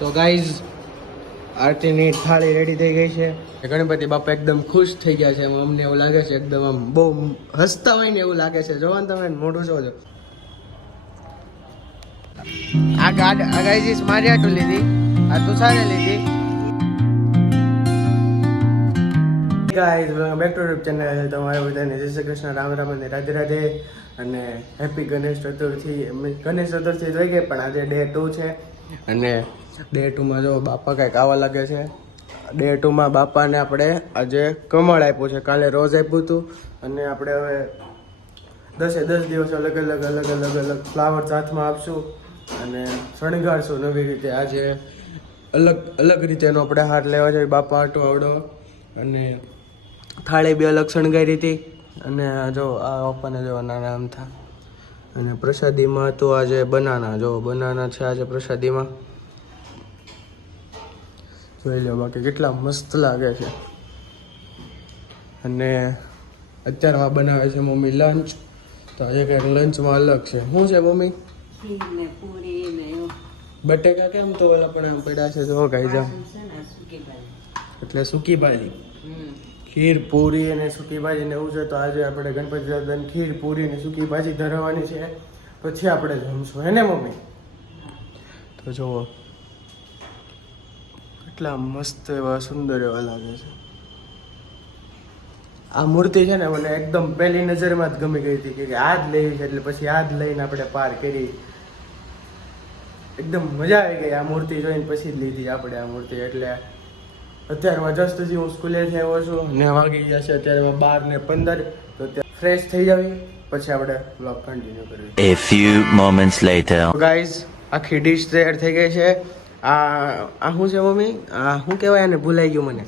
તો ગાઈઝ આરતીની થાળી રેડી થઈ ગઈ છે. ગણપતિ બાપા એકદમ ખુશ થઈ ગયા છે. અમને એવું લાગે છે એકદમ આમ બહુ હસતા હોય ને એવું લાગે છે. જોવા ને તમે મોઢું જોજો. આ ગાઈઝ મારી આટું લીધી, આ તુષારે લીધી. Guys back to YouTube channel. તમારે બધાને જય શ્રી કૃષ્ણ, રામ રામ અને રાધે રાધે અને હેપી ગણેશ ચતુર્થી. ગણેશ ચતુર્થી થઈ ગઈ પણ આજે ડે 2 છે અને ડે 2માં જો બાપા કંઈક આવવા લાગે છે. ડે 2માં બાપાને આપણે આજે કમળ આપ્યું છે. કાલે રોજ આપ્યું હતું અને આપણે હવે 10 દિવસ અલગ અલગ ફ્લાવર્સ હાથમાં આપશું અને શણગારશું નવી રીતે. આજે અલગ રીતેનો આપણે હાર લેવા જોઈએ બાપા હાટો આવડો અને થાળી બી અલગ શણગારી હતી. અને જો આ બાપાને જો નાના આમ થા. અને પ્રસાદીમાં તો આજે બનાના, જો બનાના છે આજે પ્રસાદીમાં. જોઈ લો બાકી કેટલા મસ્ત લાગે છે. અને અત્યારમાં બનાવે છે મમ્મી લંચ. તો આજે કંઈક લંચમાં અલગ છે. શું છે મમ્મી? બટેકા કેમ તો ઓલા પણ આમ પડ્યા છે જો ગાઈ જાવ. એટલે સૂકી ભાજી, ખીર પૂરી અને સૂકી ભાજી ને એવું છે. તો આજે આપણે ગણપતિ દાદાને ખીર પૂરી અને સૂકી ભાજી ધરાવવાની છે. પછી આપણે જમશું, હે ને મમ્મી? તો જુઓ કેટલા મસ્ત એવા સુંદર એવા લાગે છે. આ મૂર્તિ છે ને મને એકદમ પહેલી નજરમાં જ ગમી ગઈ હતી કે આ જ લેવી છે. એટલે પછી આ જ લઈને આપણે પાર કરી. એકદમ મજા આવી ગઈ આ મૂર્તિ જોઈને, પછી જ લીધી આપણે આ મૂર્તિ. એટલે અત્યારમાં જસ્ટ હજી હું સ્કૂલેથી આવ્યો છું ને વાગી ગયા છે અત્યારમાં 12:15. તો અત્યારે ફ્રેશ થઈ જાવી પછી આપણે બ્લોગ કન્ટિન્યુ કરવી. A few moments later. Guys આખી ડીશ તૈયાર થઈ ગઈ છે. આ શું છે મમ્મી? આ શું કહેવાય આને? ભૂલાઈ ગયું મને.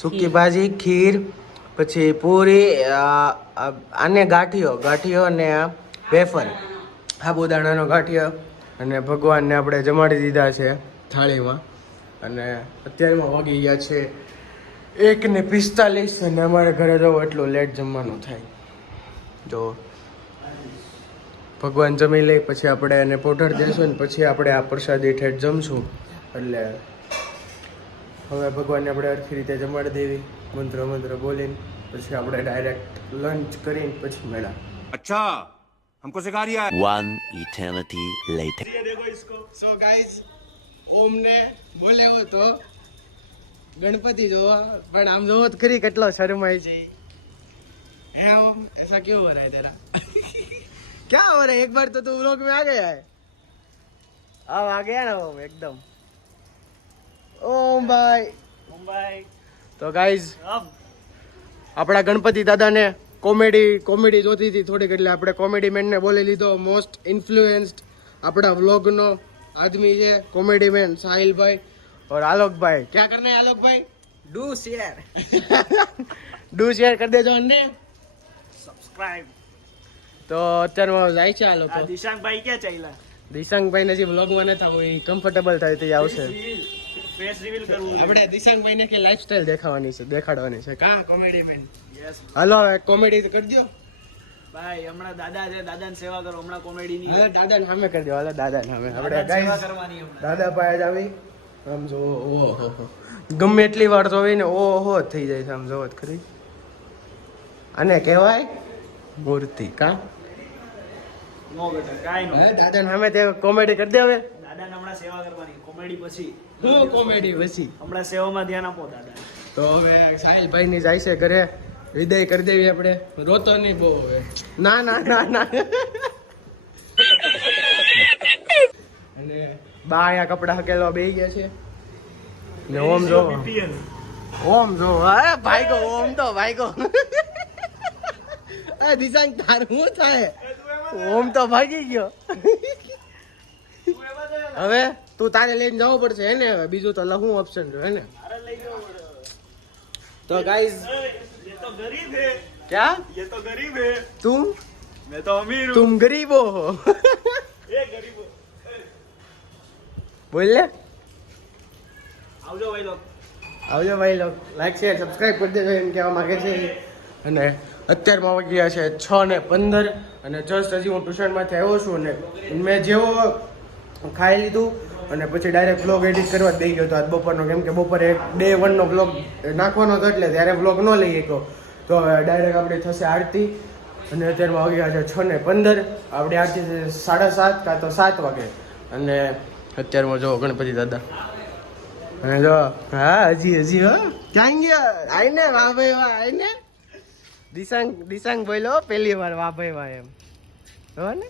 સૂકી ભાજી, ખીર, પછી પૂરી, આને ગાંઠિયો અને આ વેફર, સાબુદાણાનો ગાંઠિયો. અને ભગવાનને આપણે જમાડી દીધા છે થાળીમાં. અને અત્યારમાં વાગી ગયા છે 1:45 અને અમારે ઘરે જવું એટલું લેટ જમવાનું થાય. જો ભગવાન જમી લઈ પછી આપણે એને પોઢર દેશું ને પછી આપણે આ પ્રસાદી ઠેઠ જમશું. એટલે હવે ભગવાનને આપણે સરખી રીતે જમાડી દેવી મંત્ર બોલીને. પછી આપણે ડાયરેક્ટ લંચ કરીને પછી મેળા. अच्छा हमको सिखा रिया है. One eternity later. So guys Om ને બોલાવ્યો તો ગણપતિ જોવા, પણ આમ જોવો તો ખરી કેટલો શરમાય છે. હે ઓમ ऐसा क्यों हो रहा है तेरा? क्या हो रहा है? एक बार तो तू व्लॉग में आ गया है. अब आ गया ना ओम एकदम. ओम भाई તો ગાઈઝ આપણા ગણપતિ દાદાને કોમેડી જોતી હતી થોડીક, એટલે આપણે કોમેડી મેનને બોલી લીધો. મોસ્ટ ઇન્ફ્લુએન્સ્ડ આપણા વ્લોગનો आदमी है कॉमेडी मैन साहिल भाई और आलोक भाई. क्या करना है आलोक भाई? डू शेयर कर देજો અને સબસ્ક્રાઇબ. તો અત્યારે જાય છે આલોક. દિશાંકભાઈ ક્યાં ચાલ્યા? દિશાંકભાઈ ને જે વ્લોગમાં ન થા એ કમ્ફર્ટેબલ થાય તો આવશે. ફેસ રિવીલ કરવું આપણે દિશાંકભાઈ ને કે લાઈફસ્ટાઈલ દેખાડવાની છે કા કોમેડી મેન. યસ હાલો હવે કોમેડી કરજો ભાઈ. હમણાં દાદા છે, દાદાની સેવા કરો. હમણાં કોમેડી ની. હાલો દાદાને સામે કરી દો. હાલો દાદાને સામે આપણે સેવા ગાઈસ કરવાની હમણાં. દાદા પાસે જ આવી. આમ જો ઓહો ગમે એટલી વાર તો હોય ને ઓહો જ થઈ જાય છે. આમ જોવો જ ખરી. આને કહેવાય મૂર્તિ કા? નો બેટા કાઈ નો. હે દાદાને સામે તે કોમેડી કરી દે હવે. દાદાને હમણાં સેવા કરવાની. કોમેડી પછી. હું કોમેડી પછી. હમણાં સેવામાં ધ્યાન આપો દાદા. તો હવે સાહિલભાઈ ની જાય છે ઘરે. વિદાય કરી દેવી આપણે. રોતો નહીં બહુ હવે. ના અને બા અહીંયા કપડા હકેલવા બેસી ગયા છે ને ઓમ જો અરે ભાઈગો ઓમ તો ભાઈગો. આ દિશાંક તાર શું થાય? ઓમ તો ભાગી ગયો. હવે તું તારે લઈને જવું પડશે હે ને? હવે બીજું તો લખું ઓપ્શન જો હે ને. તો ગાઈઝ ये तो गरीब है. क्या? ये तो गरीब है. तुम मैं तो अमीर हूँ. तुम गरीबो हो. ये गरीब हो. બોલ લે. આવજો ભાઈ લોક. આવજો ભાઈ લોક. લાઈક શેર સબસ્ક્રાઇબ કરી દેજો એમ કહેવા માંગે છે. અને અત્યારમાં વાગ્યા છે 6:15 અને જસ્ટ હજી હું ટ્યુશનમાંથી આવ્યો છું. અને મેં જેવો ખાઈ લીધું અને પછી ડાયરેક્ટ બ્લોગ એડિટ કરવા જ દઈ ગયો હતો આજ બપોરનો, કેમ કે બપોરે ડે 1નો બ્લોગ નાખવાનો હતો એટલે ત્યારે બ્લોગ ન લઈ શક્યો. તો હવે ડાયરેક્ટ આપણે થશે આરતી અને અત્યારમાં વાગ્યા છે 6:15. આપણે આરતી 7:30 કાં તો 7 વાગે. અને અત્યારમાં જો ગણપતિ દાદા અને જો હા હજી હો ક્યાં ગયા આઈને વાહ ભાઈ વાહ આઈને દિશાંગ બોલો પહેલી વાર વાહ ભાઈ વાહ એમ હો ને.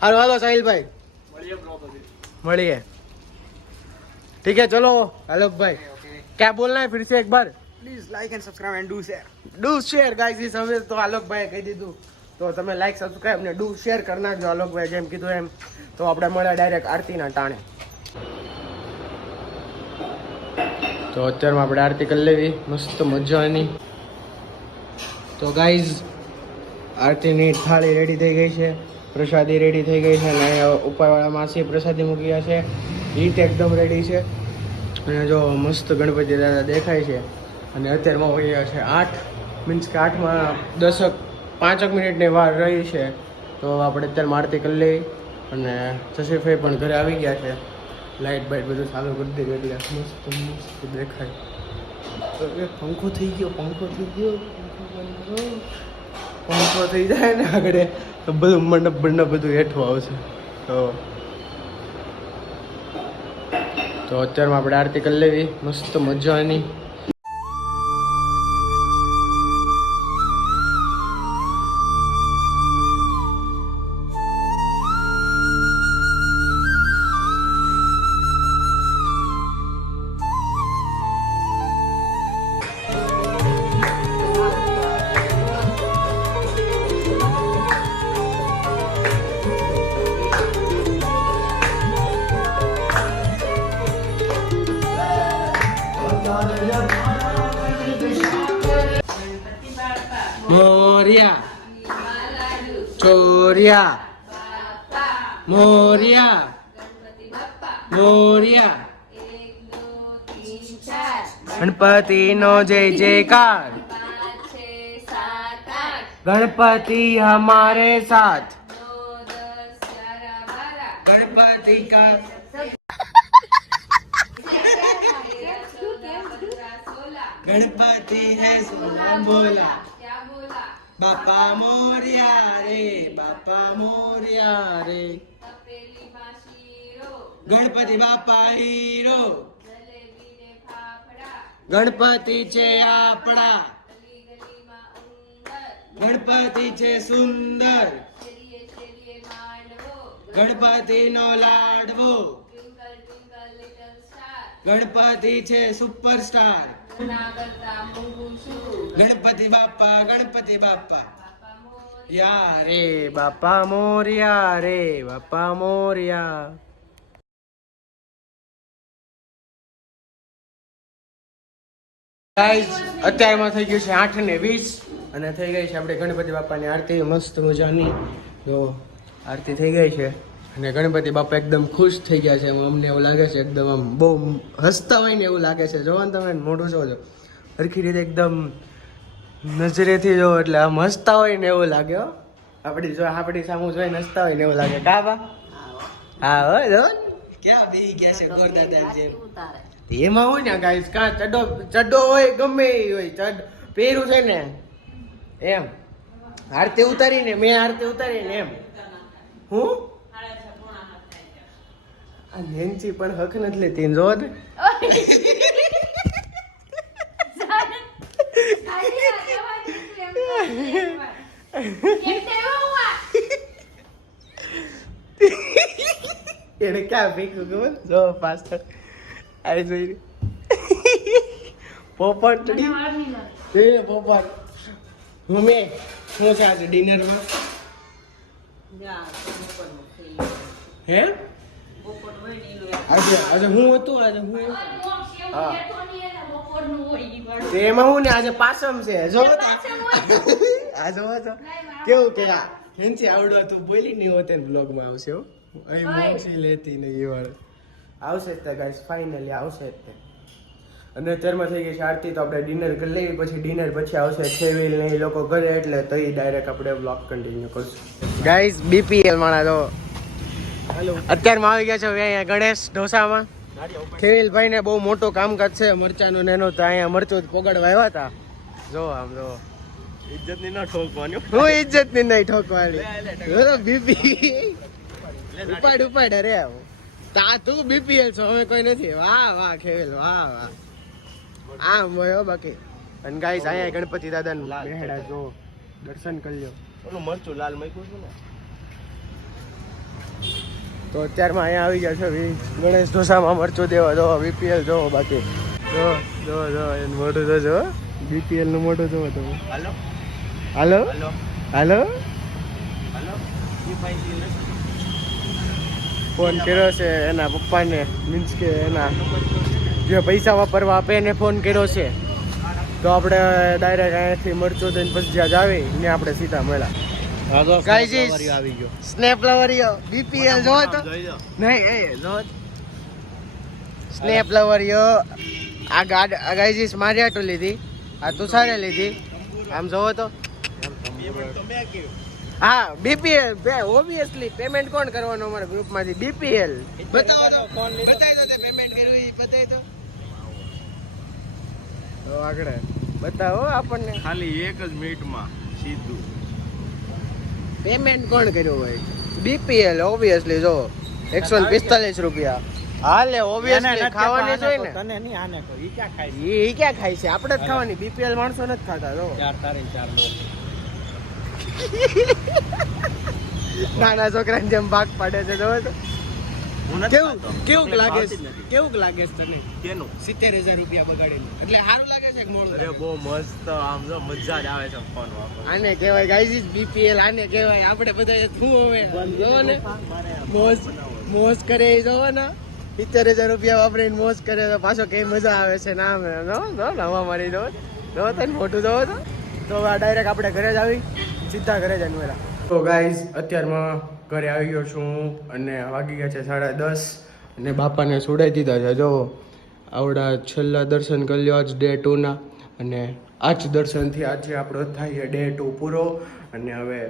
હાલો હાલો સાહિલભાઈ મળીએ. ठीक है चलो आलोक भाई क्या बोलना है फिर से एक बार. Please like and subscribe and do share guys इस હવે તો આલોક ભાઈ કહી દીધું તો તમે લાઈક સબસ્ક્રાઇબ ને ડુ શેર કરી નાખજો. આલોક ભાઈ જેમ કીધું એમ. તો આપણે મળ્યા ડાયરેક્ટ આરતીના ટાણે. તો અત્યારમાં આપણે આરતી કરી લેવી મસ્ત મજાની. તો ગાઈઝ આરતીની થાળી રેડી થઈ ગઈ છે, પ્રસાદી રેડી થઈ ગઈ છે અને અહીંયા ઉપરવાળા માસી પ્રસાદી મૂકી ગયા છે. હીટ એકદમ રેડી છે અને જો મસ્ત ગણપતિ દાદા દેખાય છે. અને અત્યારમાં હોઈ ગયા છે 8 મીન્સ કે 8માં 5 મિનિટની વાર રહી છે. તો આપણે અત્યારે આરતી કરી લઈ અને શશીભાઈ પણ ઘરે આવી ગયા છે. લાઇટ બાઇટ બધું ચાલુ કરી દીધું એટલે મસ્ત દેખાય. પંખો થઈ ગયો પંખો થઈ જાય ને આગળ તો બધું મંડપ બધું હેઠું આવશે. તો અત્યારમાં આપણે આરતી કરી લેવી મસ્ત મજાની. મોરિયા ચોરિયા મોરિયા મોરિયા ગણપતિ નો જય જયકાર. गणपति हमारे साथ गणपति का गणपति है सोना बोला बापा मोरिया रे बापा मोरिया रे गणपति बापा हीरो गणपति છે આપડા ગણપતિ છે સુંદર ગણપતિ નો લાડવો ગણપતિ છે સુપરસ્ટાર ગણપતિ બાપા યા રે બાપા મોરિયા રે બાપા મોરિયા. ગાઈઝ અત્યારમાં થઈ ગયું છે 8:20 અને થઈ ગઈ છે આપણે ગણપતિ બાપાની આરતી મસ્ત મજાની. જો આરતી થઈ ગઈ છે અને ગણપતિ બાપા એકદમ ખુશ થઈ ગયા છે. અમને એવું લાગે છે એકદમ આમ બહુ હસતા હોય ને એવું લાગે છે. જોવો ને તમે મોઢું જોજો સરખી રીતે એકદમ નજરેથી જો એટલે આમ હસતા હોય ને એવું લાગે. હો આપણી સામું જોઈને હસતા હોય ને એવું લાગે. કા બા હા હો જો ક્યાં બી ગયા છે ગોરદાદા જેમ. એમાં હોય ને ગાઈસ કા ચડ્ડો હોય ગમે એ હોય પહેર્યું છે ને એમ આરતી ઉતારીને મેં આરતી ઉતારીને એમ હું આ નેન્સી પણ હક નથી લેતી જો ને. એને ક્યાં ફેંક્યું ખબર જો પાછળ આવી જોઈ પોપટ ચડી જોઈ પોપટ હું શું છે આજે ડિનરમાં હે આજે હું હતું આજે હું હા એમાં હું ને આજે પાસમ છે જો આ જો તો કેવું કે આ હેન્સી આવડો તું બોલી નહીં હોતે ને બ્લોગમાં આવશે હો અહીં મોક્ષી લેતી નહીં એ વાળો આવશે જ તે ગાઈસ ફાઇનલી આવશે જ તે. અને અત્યારમાં થઈ ગઈ છે આરતી, તો આપણે ડિનર કરી લેવી, પછી ડિનર પછી આવશે ખેવીલ ને એ લોકો ઘરે, એટલે તો એ ડાયરેક્ટ આપણે બ્લોગ કન્ટિન્યુ કરશું. ગાઈઝ બીપીએલ માણા તો અત્યારમાં આવી ગયા છે હવે અહીંયા ગણેશ ઢોસામાં. ખેવીલભાઈ ને બહુ મોટું કામકાજ છે મરચાનું ને એનું, તો અહીંયા મરચું પોગાડવા આવ્યા હતા. જો આમ જો ઇજ્જત ની ના ઠોકવાની. હું ઇજ્જત ની નહીં ઠોકવાની. બીપી ઉપાડ અરે તા તું બીપીએલ છો, હવે કોઈ નથી. વાહ વાહ ખેવીલ, વાહ વાહ. આમ હોય બાકી. અને ગાઈસ અહીંયા ગણપતિ દાદાનું બેહડા જો દર્શન કરી લ્યો. ઓલું મરચું લાલ મૂક્યું છે ને. તો અત્યારમાં અહીંયા આવી ગયા છે ગણેશ ઢોસામાં મરચું દેવા. જો બીપીએલ જો બાકી જો જો જો એનું મોઢું તો જો બીપીએલ નું મોઢું જોવો તમે. હાલો હાલો હાલો હાલો હાલો ઈ ફાઈલ નથી. ફોન કર્યો છે એના પપ્પાને, મીન્સ કે એના જે પૈસા વાપરવા આપે એને ફોન કર્યો છે. તો આપણે ડાયરેક્ટ અહીંયાથી મરચું દઈને પછી જ્યાં જાવી ને આપણે સીધા મળ્યા. ગાઈઝ આવી ગયો. સ્નેપ લવરિયો બીપીએલ જો તો જોઈ લો. નહીં એ જો સ્નેપ લવરિયો. આ ગાઈઝ મારી આટો લીધી, આ તુષારે લીધી. આમ જોવો તો હા બીપીએલ ઓબ્વિયસલી પેમેન્ટ કોણ કરવાનું અમારા ગ્રુપમાંથી? બીપીએલ. બતાવો તો, બતાવી દો તે પેમેન્ટ કર્યું એ બતાવી દો. તો આગળ બતાવો આપણને ખાલી એક જ મિનિટમાં સીધું પેમેન્ટ કોણ કર્યું હોય. બીપીએલ ઓબ્વિયસલી જો 145 રૂપિયા. હાલે ઓબ્વિયસલી ખાવાની જોઈએ ને. તને નહીં આને કહો. ઈ ક્યાં ખાય? ઈ ક્યાં ખાય છે? આપણે જ ખાવાની. બીપીએલ માણસો નથી ખાતા. જો ચાર તારે ચાર લો. નાના છોકરાને જેમ ભાગ પાડે છે જો તો. હું નથી કેવું ખાતો. કેવું મને લાગે ભાવતી જ છે? નથી. કેવું લાગે છે તને? કેનું? 70,000 રૂપિયા બગાડેલું એટલે સારું લાગે છે કે મોડું અરે લાગે? બહુ મસ્ત, આમ જો મજા જ આવે છે ફોન વાપરવાની. આને કહેવાય ગાઈઝ બીપીએલ. આને કહેવાય આપણે બધા શું હવે જોવો ને મોજ કરે એ જોવો ને. 70,000 રૂપિયા વાપરીને મોજ કરે તો પાછો કઈ મજા આવે છે ના આવે. નવા મારી જો તને મોટું જોવો તો આ ડાયરેક્ટ આપણે ઘરે જ આવી સીધા ઘરે જ અનવેરા. તો ગાઈઝ અત્યારમાં ઘરે આવી ગયો છું અને વાગી ગયા છે 10:30 અને બાપાને સુડાઈ દીધા છે. જો આવડા છેલ્લા દર્શન કરી લ્યો આજ ડે 2 ના, અને આજ દર્શનથી આજે આપણો થાય છે ડે 2 પૂરો. અને હવે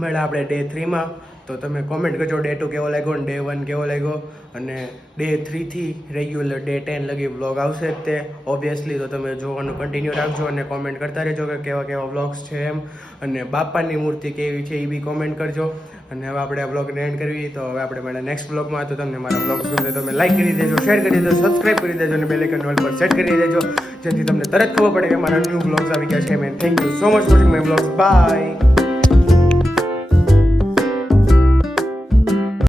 મળ્યા આપણે ડે 3 માં. તો તમે કોમેન્ટ કરજો ડે 2 કેવો લાગ્યો અને ડે 1 કેવો લાગ્યો. અને ડે 3 થી રેગ્યુલર ડે 10 લગી વ્લોગ આવશે જ તે ઓબ્વિયસલી. તો તમે જોવાનું કન્ટિન્યુ રાખજો અને કોમેન્ટ કરતા રહેજો કે કેવા કેવા વ્લોગ્સ છે એમ. અને બાપાની મૂર્તિ કેવી છે એ બી કોમેન્ટ કરજો. અને હવે આપણે આ વ્લોગને એન્ડ કરવી. તો હવે આપણે મળ્યા નેક્સ્ટ વ્લોગમાં. તો તમને મારા વ્લોગ્સ ગમે તો તમે લાઈક કરી દેજો, શેર કરી દેજો, સબસ્ક્રાઈબ કરી દેજો અને બેલ આઇકન ઓલ પર સેટ કરી દેજો, જેથી તમને તરત ખબર પડે કે મારા ન્યૂ વ્લોગ્સ આવી ગયા છે. Man thank you so much watching my vlogs. By.